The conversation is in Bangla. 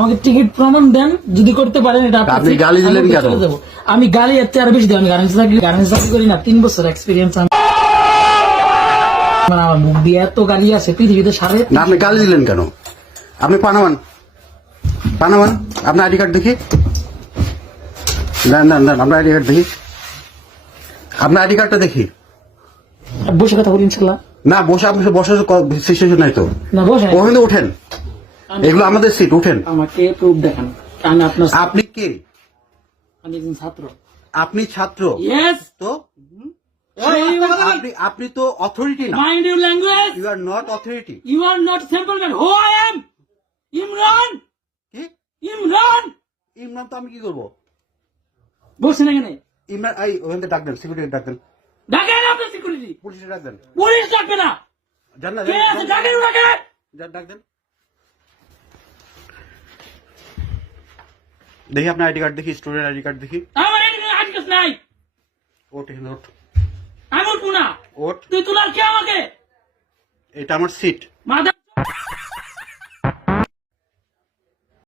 আমাকে টিকিট প্রমাণ দেন, যদি করতে পারেন এটা আপনি গালি দিলেন কেন? আমি গালি এর চেয়ে আরো বেশি দিই। আমি গার্মেন্টস চাকরি করি না, 3 বছর এক্সপিরিয়েন্স। আমার মুখ দিয়ে এত গালি আছে পৃথিবীতে সাড়ে। না, আপনি গালি দিলেন কেন? আপনি পানামান আপনার আইডি কার্ড দেখি। না, আপনার আইডি কার্ড দেখি, আপনার আইডি কার্ডটা দেখি। বসে কথা বলি ইনশাল্লাহ। না, বসে আপনি বসার সিচুয়েশন নাই তো। না বসে ওখানে উঠেন, এগুলো আমাদের সিট, উঠেন। আমাকে প্রুফ দেখান। আমি আপনার, আপনি কে? আমি একজন ছাত্র। আপনি ছাত্র? ইয়েস। তো আপনি তো অথরিটি না। Mind your language. You are not authority. You are not simple man. Who I am? Imran. কি Imran. ইমরান? তো আমি কি করবো? বসেন এখানে। ইমরান এই ওখান থেকে ডাক দেন, সিকিউরিটি ডাক দেন, ডাকেন আপনার সিকিউরিটি। পুলিশে ডাক দেন। পুলিশ ডাকবে না। জান না, কে আছে? ডাকেন ওনাকে। ডাক দেন। দেখি আপনার আইডি কার্ড দেখি, স্টুডেন্ট আইডি কার্ড দেখি। আমার এখানে আজকে নাই। ওঠ এখানে, ওঠ। আমি উঠবো না। ওঠ। তুই তোলার কে আমাকে? এটা আমার সিট। মাথা